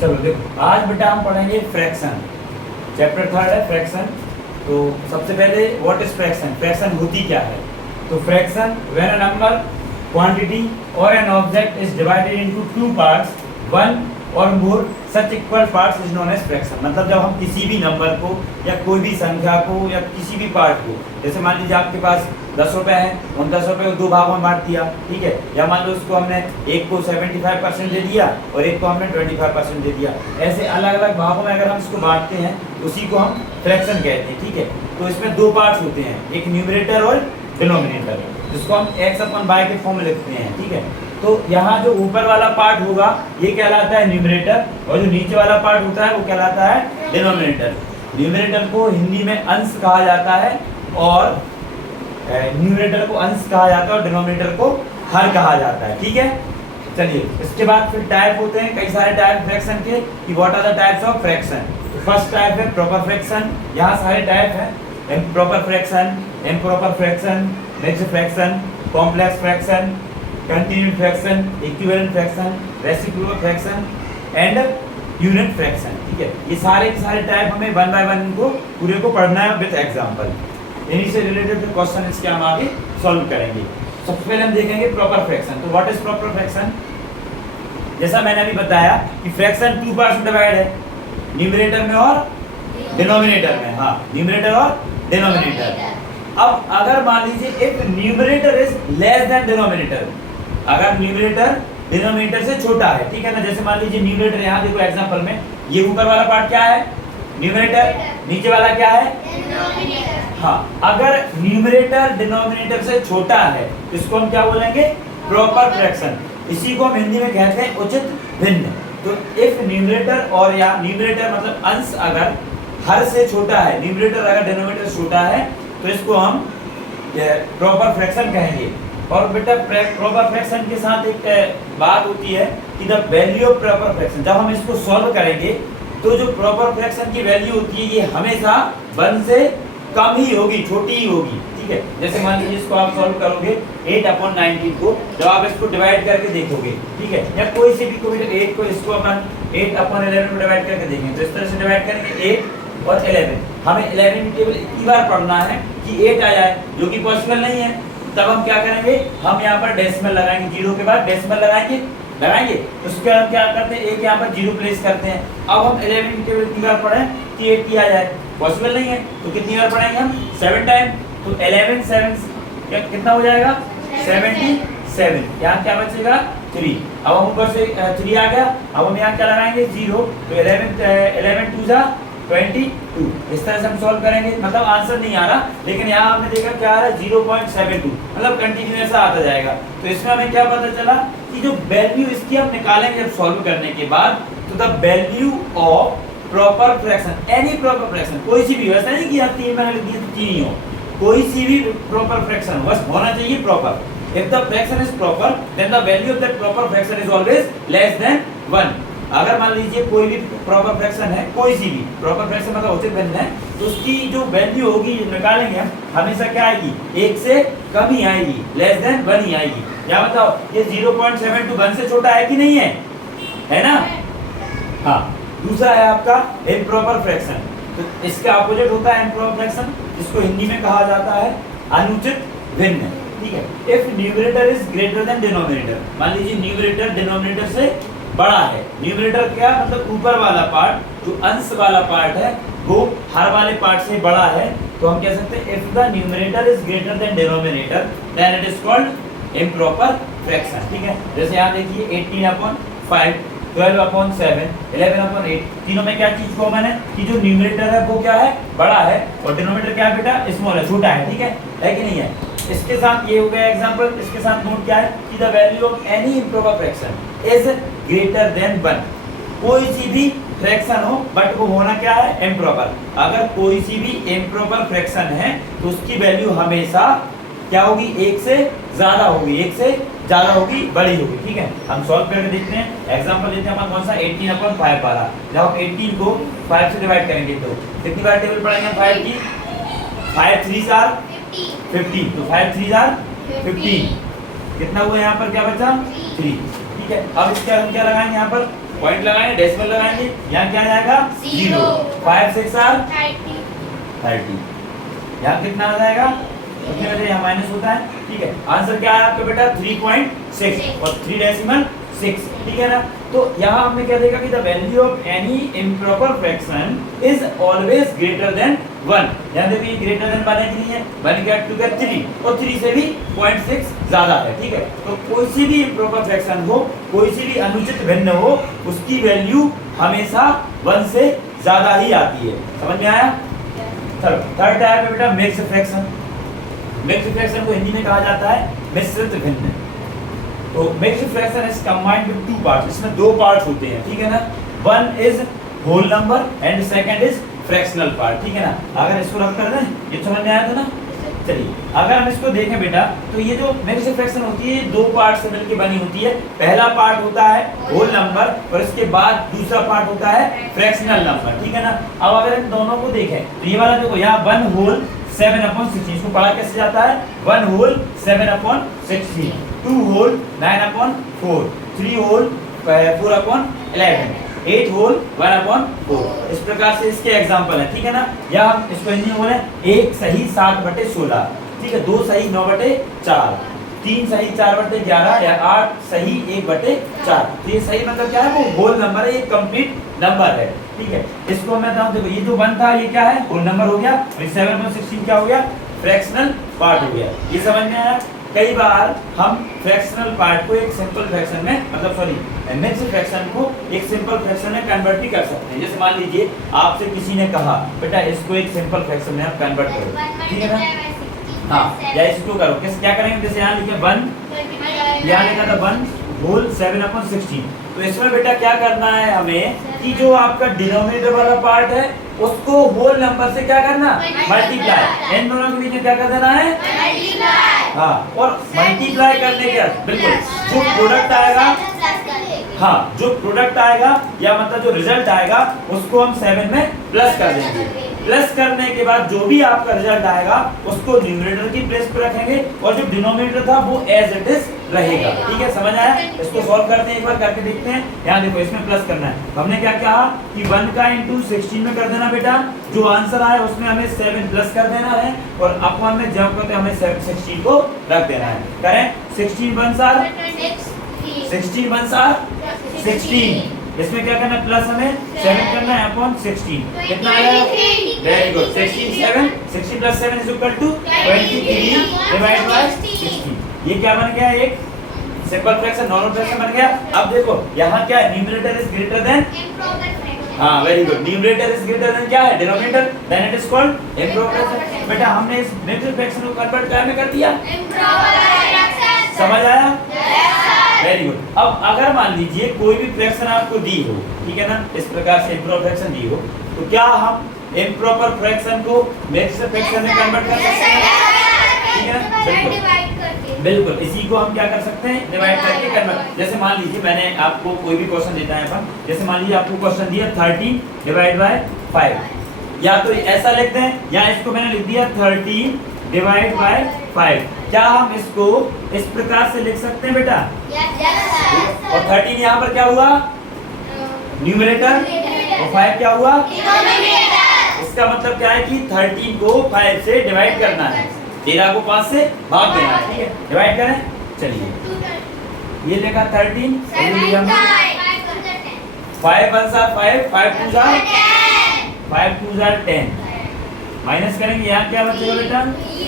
चलो देखो, आज बेटा हम पढ़ेंगे फ्रैक्शन। चैप्टर 3 है फ्रैक्शन। तो सबसे पहले व्हाट इज फ्रैक्शन, फ्रैक्शन होती क्या है। तो fraction when a number, quantity और an object is divided into two parts, one और more such equal parts is known as fraction. मतलब जब हम किसी भी नंबर को या कोई भी संख्या को या किसी भी पार्ट को, जैसे मान लीजिए आपके पास 10 रुपए हैं, उन 10 रुपए को दो भागों में बांट दिया, ठीक है। या मान लो उसको हमने एक को 75% दे दिया और एक को हमने 25% दे दिया। ऐसे अलग अलग भागों में अगर हम इसको बांटते हैं उसी को हम फ्रैक्शन कहते हैं, ठीक है। तो इसमें दो पार्ट्स होते हैं, एक न्यूमरेटर और डिनोमिनेटर, जिसको हम x/y के फॉर्म में लिखते हैं, ठीक है। तो यहाँ जो ऊपर वाला पार्ट होगा ये कहलाता है न्यूमरेटर और जो नीचे वाला पार्ट होता है वो कहलाता है डिनोमिनेटर। न्यूमरेटर को हिंदी में अंश कहा जाता है और न्यूमरेटर को अंश कहा जाता है और डिनोमिनेटर को हर कहा जाता है, ठीक है। चलिए इसके बाद फिर टाइप होते हैं, कई सारे टाइप फ्रैक्शन के, कि what are the types of fraction. तो फर्स्ट टाइप है प्रॉपर फ्रैक्शन। यहाँ सारे टाइप हैं, improper fraction, improper fraction, mixed fraction, complex fraction, continued fraction, equivalent fraction, reciprocal fraction and unit fraction, ठीक है। ये सारे के सारे टाइप हमें वन बाय वन इनको पूरे को पढ़ना है विद एग्जांपल। इन्हीं से रिलेटेड जो क्वेश्चन इसके हम आगे सॉल्व करेंगे। सबसे पहले हम देखेंगे प्रॉपर फ्रैक्शन। तो व्हाट इज प्रॉपर फ्रैक्शन। जैसा मैंने अभी बताया कि फ्रैक्शन टू पार्ट्स में डिवाइड है, न्यूमरेटर में और डिनोमिनेटर में। हाँ, न्यूमरेटर और डिनोमिनेटर। अब अगर मान लीजिए if numerator is less than denominator, अगर न्यूमरेटर डिनोमिनेटर से छोटा है, ठीक है ना। जैसे मान लीजिए न्यूमरेटर, यहाँ देखो एग्जांपल में, ये ऊपर वाला पार्ट क्या है, न्यूमरेटर, नीचे वाला क्या है, डिनोमिनेटर। हाँ, अगर न्यूमरेटर डिनोमिनेटर से छोटा है इसको हम क्या बोलेंगे, प्रॉपर फ्रैक्शन। इसी को हम हिंदी में कहते हैं उचित भिन्न। तो इफ न्यूमरेटर और या न्यूमरेटर मतलब अंश अगर हर से छोटा है, न्यूमरेटर अगर डिनोमिनेटर से छोटा है तो इसको हम प्रॉपर फ्रैक्शन कहेंगे। और बेटा प्रॉपर फ्रैक्शन के साथ एक बात होती है कि the value of proper fraction, जब हम इसको सॉल्व करेंगे तो जो प्रॉपर फ्रैक्शन की वैल्यू होती है ये हमेशा 1 से कम ही होगी, छोटी ही होगी, ठीक है। जैसे मान लीजिए इसको आप सॉल्व करोगे 8/19 को, जब आप इसको डिवाइड करके देखोगे, ठीक है, या कोई से भी कोई 8 को इसको अपन 8/11 में डिवाइड करके देखेंगे, तो इस तरह से डिवाइड करेंगे 8 और 11। हमें 11 की टेबल इतनी बार पढ़ना है कि 8 आ जाए, जो कि पॉसिबल नहीं है। तब हम क्या करेंगे, हम यहाँ पर डेसिमल लगाएंगे, जीरो के बाद डेसिमल लगाएंगे। उसके बाद क्या करते हैं, एक यहाँ पर जीरो प्लेस करते हैं। अब हम 11 की टेबल कितनी बार पढ़ें कि 80 आ जाए, पॉसिबल नहीं है। तो कितनी बार पढ़ेंगे हम, 7 टाइम। तो 11 7 कितना हो जाएगा, 77। यहाँ क्या बचेगा, 3। अब हम ऊपर से 3 आ गया, अब हम यहाँ क्या लगाएंगे, 0। तो 11 2 जा 22। इस तरह से हम सॉल्व करेंगे। मतलब आंसर नहीं आ रहा, लेकिन यहाँ हमने देखा क्या आ रहा है, 0.72, मतलब कंटिन्यू ऐसा आता जाएगा। तो इसमें हमें क्या पता चला कि जो वैल्यू इसकी हम निकालेंगे जब सॉल्व करने के बाद, तो the value of proper fraction, any proper fraction, कोई सी भी, वैसा नहीं कि यहाँ 3 मैंने लिख दिया तो 3 ही हो, कोई सी भी प्रॉपर फ्रैक्शन बस होना चाहिए proper. If the fraction is proper than the value of that proper fraction is always less than 1। अगर मान लीजिए कोई भी प्रॉपर फ्रैक्शन है, कोई सी भी प्रॉपर फ्रैक्शन मतलब उचित भिन्न है, तो उसकी जो वैल्यू होगी निकालेंगे हम, हमेशा क्या आएगी, 1 से कम ही आएगी, लेस देन 1 ही आएगी। या बताओ ये 0.72 1 से छोटा है कि नहीं है ना। हाँ, दूसरा है आपका इम्प्रॉपर फ्रैक्शन। तो इसका अपोजिट होता है इम्प्रॉपर फ्रैक्शन, जिसको हिंदी में कहा जाता है अनुचित भिन्न, ठीक है। If numerator is greater than denominator, मान लीजिए न्यूमरेटर डिनोमिनेटर से बड़ा है। न्यूमरेटर क्या मतलब ऊपर वाला पार्ट, जो अंश वाला पार्ट है वो हर वाले पार्ट से बड़ा है, तो हम कह सकते हैं if the numerator is greater than denominator then it is called improper fraction, ठीक है। जैसे यहाँ देखिए 18/5, 12/7, 11/8, तीनों में क्या चीज कॉमन है कि जो न्यूमरेटर है वो क्या है, बड़ा है, और डिनोमिनेटर क्या है बेटा, स्मॉल है, छोटा है, ठीक है कि नहीं है। इसके साथ ये हो गया एग्जांपल। इसके साथ नोट क्या है कि the value of any improper fraction is greater then 1। कोई सी भी फ्रैक्शन हो बट वो होना क्या है, इम्प्रॉपर। अगर कोई सी भी इम्प्रॉपर फ्रैक्शन है तो उसकी वैल्यू हमेशा क्या होगी, 1 से ज्यादा होगी, 1 से ज्यादा होगी, बड़ी होगी, ठीक है। हम सॉल्व करके देखते हैं। एग्जांपल लेते हैं हम कौन सा, 18/5 वाला। जब आप 18 को 5 से डिवाइड करेंगे तो कितनी बार टेबल पढ़ेंगे 5 की, 5 3 आर 15, तो 5 3 आर 15, कितना हुआ यहाँ पर, क्या बचा 3, ठीक है। अब इसके हम क्या लगाएंगे यहाँ पर पॉइंट लगाएंगे, डेसिमल लगाएंगे, यहाँ क्या जाएगा 0। 5 6 आर 30। यहाँ कितना आ जाएगा, कितने बजे यहाँ माइनस होता है, ठीक है। आंसर क्या है आपका बेटा 3.6 और 3 डेसिमल 6, ठीक है ना। तो यहाँ हमने क्या देखा कि the value of any improper fraction is always greater than 1। ध्यान देखिए ग्रेटर देन 1 है कि नहीं है, 1 का 2 का 3 और 3 से भी 0.6 ज्यादा है, ठीक है। तो कोई सी भी इम्प्रॉपर फ्रैक्शन हो, कोई सी भी अनुचित भिन्न हो, उसकी वैल्यू हमेशा 1 से ज्यादा ही आती है। समझ में आया। थर्ड टाइप है बेटा मिक्स्ड फ्रैक्शन। मिक्स्ड फ्रैक्शन को हिंदी में कहा जाता है मिश्रित भिन्न। तो mixed fraction is combined with 2 parts, इसमें 2 पार्ट्स होते हैं, ठीक है ना। One is whole number and second is fractional part, ठीक है ना। अगर इसको रख कर दें, ये समझ में आया था ना। चलिए अगर हम इसको देखें बेटा, तो ये जो मिक्स्ड फ्रैक्शन होती है 2 पार्ट से मिलकर बनी होती है। पहला पार्ट होता है होल नंबर और इसके बाद दूसरा पार्ट होता है फ्रैक्शनल नंबर, ठीक है ना। अब अगर इन दोनों को देखें तो ये वाला देखो, यहाँ 1 होल 7/16, इसको पढ़ा कैसे जाता है 1 होल 7/16, 2 होल 9/4, 3 होल 4/11, 8 होल 1/4। इस प्रकार से इसके एग्जांपल है, ठीक है ना। या हम इसको हिंदी में बोले 1 सही 7/16, ठीक है, 2 सही 9/4, 3 सही 4/11 या 8 सही 1/4। तो ये सही मतलब क्या है, वो होल नंबर है, ये कंप्लीट नंबर है, ठीक है। इसको मैं बताऊं, देखो ये जो 1 था ये क्या है, होल नंबर हो गया, और 7/16 क्या हो गया, फ्रैक्शनल पार्ट हो गया। ये समझ में आया। कई बार हम फ्रैक्शनल पार्ट को एक सिंपल फ्रैक्शन में, मतलब सॉरी मिक्स्ड फ्रैक्शन को एक सिंपल फ्रैक्शन में कन्वर्ट भी कर सकते हैं। जैसे मान लीजिए आपसे किसी ने कहा बेटा इसको एक सिंपल फ्रैक्शन में आप कन्वर्ट करो, ठीक है ना। हाँ, या इसको करो, कैसे क्या करेंगे, जैसे यहाँ लिखे 1, यहाँ लिखा था 1 होल 7/16। तो इसमें बेटा क्या करना है हमें कि जो आपका डिनोमिनेटर वाला पार्ट है उसको होल नंबर से क्या करना, मल्टीप्लाई। इन दोनों के बीच में क्या कर देना है, मल्टीप्लाई। हाँ, और मल्टीप्लाई करने के बाद बिल्कुल जो प्रोडक्ट आएगा, हाँ जो प्रोडक्ट आएगा या मतलब जो रिजल्ट आएगा उसको हम 7 में प्लस कर देंगे। प्लस करने के बाद जो भी आपका रिजल्ट आएगा उसको न्यूमरेटर की प्लेस पे रखेंगे और जो डिनोमिनेटर था वो एज इट इज रहेगा, ठीक है। समझ आया। इसको सॉल्व करते हैं, एक बार करके देखते हैं। यहाँ देखो इसमें प्लस करना है, हमने क्या कहा कि 1 का इंटू 16 में कर देना बेटा, जो आंसर आए उसमें हमें 7 प्लस कर देना है और अपन में जब करते हमें 16 को रख देना है। करें 16 1 सार 16 1 सार 16, इसमें क्या करना है, प्लस हमें 7 करना है अपॉन 16, कितना आया, very good, 16 plus 7 is equal to 23 divide by 16। ये क्या बन गया, एक सिंपल फ्रैक्शन, नॉर्मल फ्रैक्शन बन गया। अब देखो यहाँ क्या है, न्यूमरेटर इज ग्रेटर देन, हाँ very good, numerator is greater than क्या है, denominator, then it is called improper fraction. बेटा हमने इस मिक्स्ड फ्रैक्शन को कन्वर्ट क्या में कर दिया, समझ आया, वेरी गुड। अब अगर मान लीजिए कोई भी फ्रैक्शन आपको दी हो, ठीक है ना, इस प्रकार से इम्प्रॉपर फ्रैक्शन दी हो, तो क्या हम इम्प्रॉपर फ्रैक्शन को मिक्स्ड फ्रैक्शन में कन्वर्ट कर सकते हैं, ठीक है ना, बिल्कुल इसी को हम क्या कर सकते हैं, डिवाइड करके कन्वर्ट। जैसे मान लीजिए मैंने आपको कोई भी क्वेश्चन देता है अपन, जैसे मान लीजिए आपको क्वेश्चन दिया 13 डिवाइड बाय 5, या तो ऐसा लिखते हैं या इसको मैंने लिख दिया 13 डिवाइड बाय 5। क्या हम इसको इस प्रकार से लिख सकते हैं बेटा, और 13 यहाँ पर क्या हुआ, न्यूमरेटर, और 5 क्या हुआ, इसका मतलब क्या है कि 13 को 5 से डिवाइड करना है, 13 को 5 से भाग देना है, ठीक है, डिवाइड करें। चलिए ये लिखा 13, 5 1 सा 5, 5 2 सा 5 2 सा 10, माइनस करेंगे, यहाँ क्या बचेगा बेटा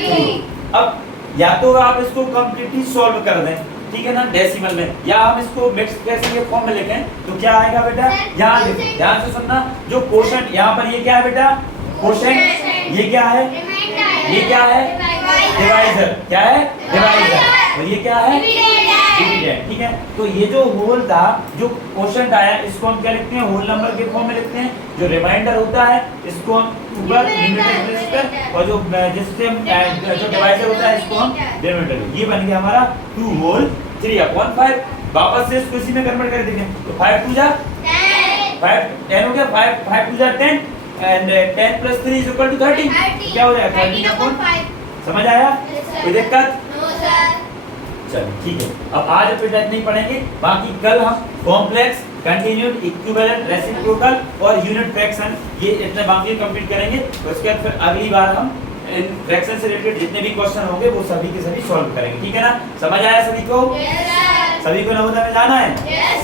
2। अब या तो आप इसको कंप्लीटली सॉल्व कर दें, ठीक है ना, डेसिमल में, या हम इसको मिक्स्ड फ्रैक्शन के फॉर्म में लिखें तो क्या आएगा बेटा, यहाँ ध्यान से सुनना, जो क्वोशंट यहाँ पर ये क्या है बेटा, क्वोशंट, ये क्या है, ये क्या है, डिवाइजर, क्या है, डिवाइजर, और ये क्या है, डिविडेंड, ठीक है। तो ये जो होल था, जो क्वोशंट आया, इसको हम क्या लिखते हैं, होल नंबर के फॉर्म में लिखते हैं। जो रिमाइंडर होता है इसको हम ऊपर न्यूमरेटर प्लेस पर, और जो जिससे हम जो डिवाइजर होता है इसको हम डिनोमिनेटर। ये बन गया हमारा 2 होल 3/5। वापस से इसको इसी में कन्वर्ट कर देंगे, तो 5 2 जा 5 10 हो गया, 5 2 जा 10 and 10 plus 3 is equal to 30। क्या हो जाएगा 13/5। समझ आया, कोई दिक्कत, चलिए ठीक है। अब आज बेटा नहीं पढ़ेंगे, बाकी कल हम कॉम्प्लेक्स कंटिन्यूड, इक्विवेलेंट, रेसिप्रोकल और यूनिट फ्रैक्शन, ये इतने बाकी कंप्लीट करेंगे। उसके बाद फिर अगली बार हम इन फ्रैक्शन से रिलेटेड जितने भी क्वेश्चन होंगे वो सभी के सभी सॉल्व करेंगे। ठीक है ना, समझ आया सभी को? Yes, sir. सभी को नवोदय में जाना है? Yes,